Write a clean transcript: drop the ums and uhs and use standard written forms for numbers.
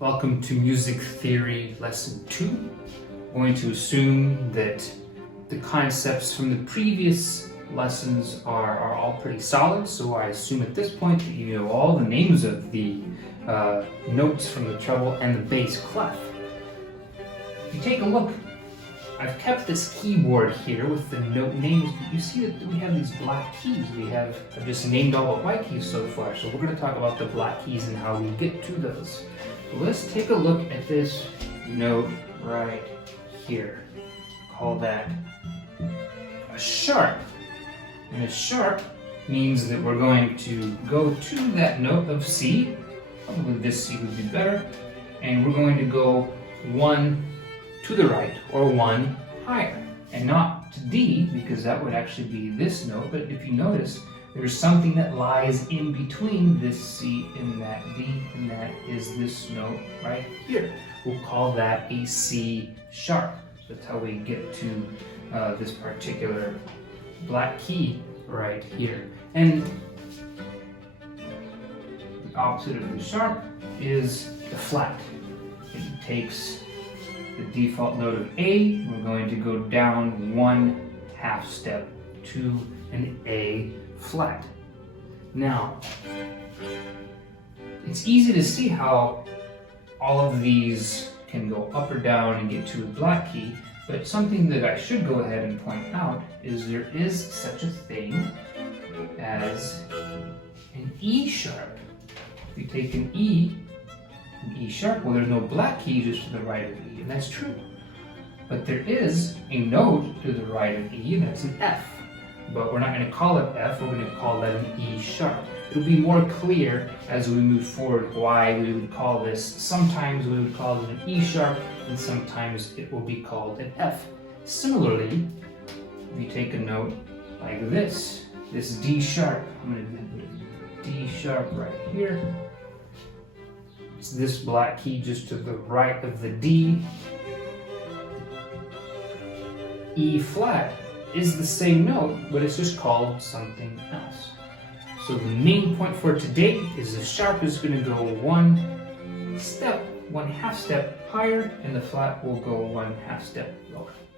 Welcome to Music Theory Lesson 2. I'm going to assume that the concepts from the previous lessons are all pretty solid, so I assume at this point that you know all the names of the notes from the treble and the bass clef. If you take a look, I've kept this keyboard here with the note names, but you see that we have these black keys. I've just named all the white keys so far, so we're going to talk about the black keys and how we get to those. So let's take a look at this note right here. Call that a sharp. And a sharp means that we're going to go to that note of C, probably this C would be better, and we're going to go one to the right or one higher, and not to D, because that would actually be this note. But if you notice, there's something that lies in between this C and that D, and that is this note right here. We'll call that a C sharp. So that's how we get to this particular black key right here. And the opposite of the sharp is the flat. It takes the default note of A, we're going to go down one half step to an A flat. Now, it's easy to see how all of these can go up or down and get to a black key, but something that I should go ahead and point out is there is such a thing as an E sharp. If you take an E sharp, well, there's no black key just to the right of E, and that's true. But there is a note to the right of E, and that's an F. But we're not going to call it F, we're going to call that an E sharp. It'll be more clear as we move forward why we would call this. Sometimes we would call it an E sharp, and sometimes it will be called an F. Similarly, if you take a note like this D sharp, I'm going to do D sharp right here. It's this black key just to the right of the D. E flat is the same note, but it's just called something else. So the main point for today is the sharp is going to go one half step higher, and the flat will go one half step lower.